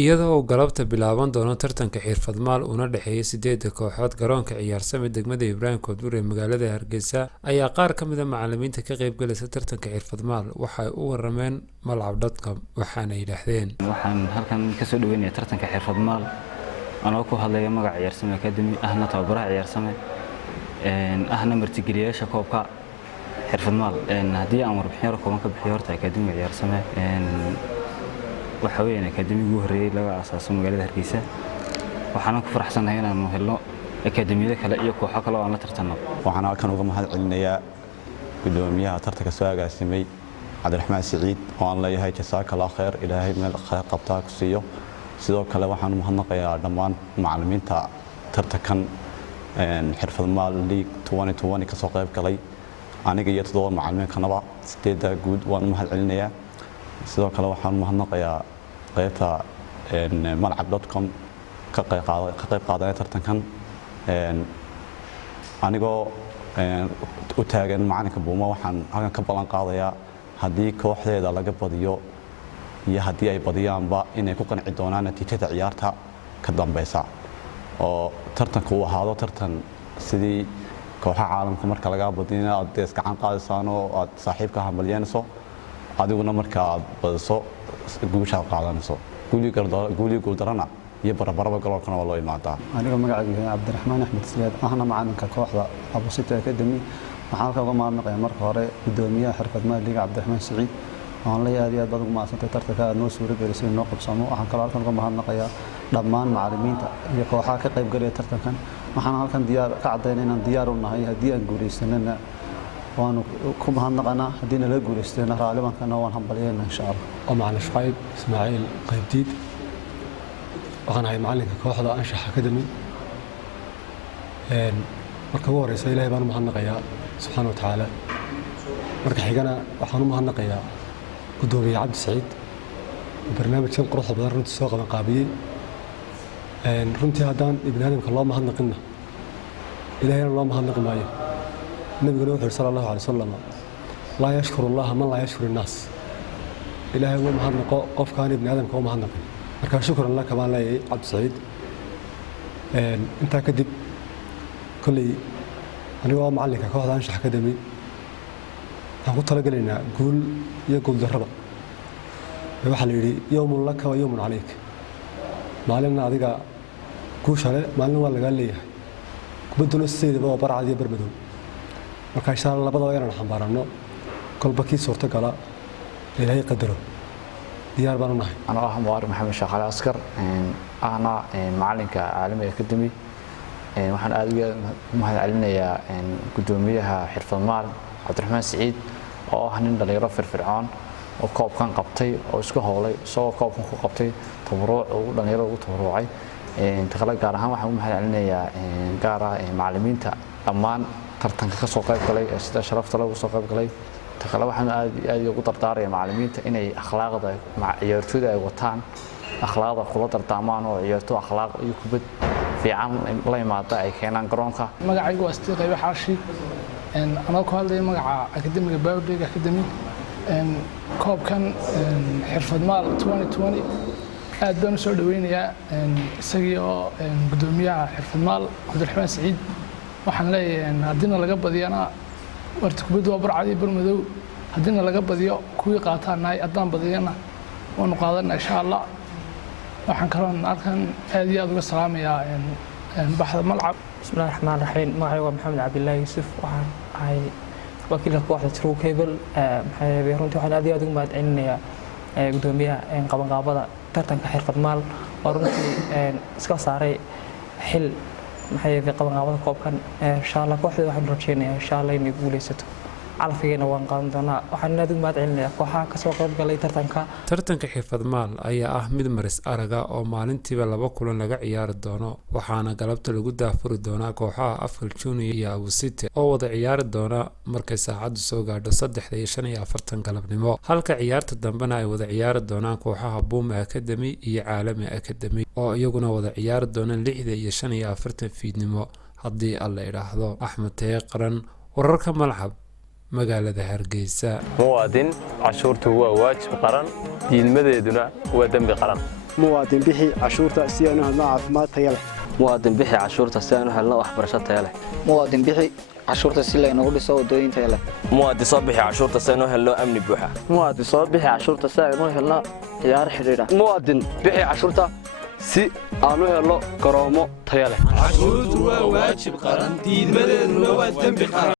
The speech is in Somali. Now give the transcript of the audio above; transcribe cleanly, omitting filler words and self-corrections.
iyadoo galabta bilaaban doono tartanka xirfadmaal una dhexeeya 8 kooxood garoonka ciyaarsame degmada Ibraahim Koodbuur ee magaalada Hargeysa ayaa qaar ka mid ah macallimiinta ka qayb galaysa tartanka xirfadmaal waxay u warameen malcab.com waxaana yiraahdeen waxaan halkan ka soo dhaweynayaa tartanka xirfadmaal anoo ku hadlaya magaca ciyaarsame academy ahna tababaraha ciyaarsame ahna martigeliyaasha koobka xirfadmaal hadii aan warbixin yar kooban ka bixiyo horta academy ciyaarsame waxa weeyaan akademigu horeeyay laga aasaaso magaalada Hargeysa waxaan ku faraxsanahay inaan helno akademiyada kale iyo kooxo kale oo aan la tartano waxaan halkan uga mahadcelinayaa gudoomiyaha tartanka soo agaasimay Cabdiraxmaan Saciid oo aan leeyahay jazakallahu khayr ilaahay meel khayr qabtaa ku siiyo sidoo kale waxaan u mahadnaqayaa dhammaan macallimiinta tartankan xirfadmaal League 2020 ka soo qayb galay aniga iyo 7 macallimiin kanaba 8 guud waan u mahadcelinayaa sidoo kale waxaan mahadnaqayaa qaybta malcab.com ka qayb qaadanaya tartankan anigoo u taagan macalinka buuma waxaan halkan ka ballan qaadayaa haddii kooxdeeda laga badiyo iyo haddii ay badiyaanba inay ku qanci doonaan natiijada ciyaarta ka dambeysa oo tartanku uu ahaado tartan sidii kooxaha caalamka marka laga badiyana aad gacan qaadaysaan oo aad saaxiibka hambalyeynayso adiguna marka aad badiso guusha qaadanayso guuliga guuldarana iyo barabaraba garoonka loo imaadaa aniga magacaygu Cabdiraxmaan Axmed Siyaad ahna macalinka kooxda Abu City Academy waxaan halka uga mahadnaqayaa marka hore gudoomiyaha xirfadmaal Liga Cabdiraxmaan Saciid aan la yaadiyo dad ugu maasantay tartanka noo suuragelisay noo qabsamo waxaan kala halkan uga mahadnaqayaa dhammaan macallimiinta iyo kooxaha ka qayb galaya tartankan waxaan halkan diyaar ka cadeynaa inaan diyaar u nahay hadii aan guuleysanana waan ku mahadnaqanaa hadii la guuleystayna raalibankana waan hambalyeynaa insha Allah macallin Shucayb Ismaaciil qaybtiid waxaan ahay macalinka kooxda Anshax Academy marka ugu horeysa Ilaahay baan u mahadnaqayaa subxaanahu wa ta'aala marka xigana waxaan u mahadnaqayaa gudoomiyaha Cabdi Saciid barnaamijkan quruxda badan runtii soo qaban qaabiyay runtii haddaan ibn aadamka loo mahadnaqina Ilaahayna loo mahadnaqi maayo النبي صلى الله عليه وسلم لا يشكر الله من لا يشكر الناس إلهي هو مهنق قف كان ابن آدم هو مهنق مركا شكرا لك كمان لي عبد السعيد انت كدب كلي أنا هو معلق كواحد أنشح أكاديمي أنا قلت لك لنا قول يقول دربا يوحل لي يوم لك ويوم عليك معلمنا هذيك كوش عليه معلم ولا قال لي بدون السيد بابا برع دي بربدون marka insha Allah labada weerar xambaarano kolba kii suurta gala ilaahay qadaro diyaar baan u nahay ana Mubarak Maxamed Shaqale Askar ana macalinka caalamiga academy waxaan aad u mahadcelinayaa gudoomiyaha xirfadmaal Cabdiraxmaan Saciid oo ah nin dhalinyaro firfircoon oo koobkan qabtay oo isku howlay soo koobkan ku qabtay tabaruc oo dhalinyaro ugu tabarucay inta gaar ahaan waxaan u mahadcelinayaa gaar ah macallimiinta dhammaan tartanka ka soo qayb galay sida sharafta lagu soo qayb galay takala waxaan aad ugu dardaaraya macallimiinta inay akhlaaqda ciyaartooyda ay wataan akhlaaqda kula dardaamaan oo ciyaartooy akhlaaq iyo kubad fiican la yimaada ay keenaan garoonka magacaygu waa Steve Qayb Xaashi ana ku hadlay magaca Academiga Biodiversity Academy koobkan xirfadmaal 2020 aad baan soo dhaweynayaa isagii oo gudoomiyaha xirfadmaal Cabdiraxmaan Saciid waxaan leeyahay hadina laga badiyana warta kubad waa barcadi barmadow hadina laga badiyo kuwii qaataanay adaan badiyana waan qaadanaa insha Allah waxaan karoon halkan aad iyo aad uga salaamayaa baxda malcab bismillaahir rahmaanir rahiim magacaygu waa Maxamed Cabdullaahi Yuusuf waxaan ahay wakiilka kooxda True Cable maxay runtii waxaan aad iyo aad ugu mahadcelinayaa gudoomiyaha qabanqaabada tartanka xirfadmaal oo runtii iska saaray xil maxay qabanqaabada koobkan insha Allah kooxda waxaan rajeynayaa insha Allah inay guuleysato calafkeena waan qaadan doonaa waxaan aad u mahadcelinayaa kooxaha ka soo qayb galay tartanka xirfadmaal ayaa ah mid maris araga oo maalintiiba 2 kulan laga ciyaari doono waxaana galabta lagu daafuri doonaa kooxaha Afgal Junior iyo Abu City oo wada ciyaari doona markay saacadu soo gaadho 3:45 galabnimo halka ciyaarta dambena ay wada ciyaari doonaan kooxaha Boom Academy iyo Caalami Academy oo iyaguna wada ciyaari doonaan 6:45 fiidnimo haddii alla yiraahdo Axmed Teeqran wararka malcab magaalada Hargeysa muwaadin cashuurtu waa waajib qaran diilmadeeduna waa dambi qaran muwaadin bixi cashuurta si aanu helno caafimaad tayo leh muwaadin bixi cashuurta si aanu helno waxbarasho tayo leh muwaadin bixi cashuurta si laynagu dhiso wadooyin tayo leh muwaadin soo bixi cashuurta si aanu helno amni buuxa muwaadin soo bixi cashuurta si aanu helno ciyaar xidhiidha muwaadin bixi cashuurta si aanu helno garoomo tayo leh cashuurtu waa waajib qaran diidmadeeduna waa dembi qaran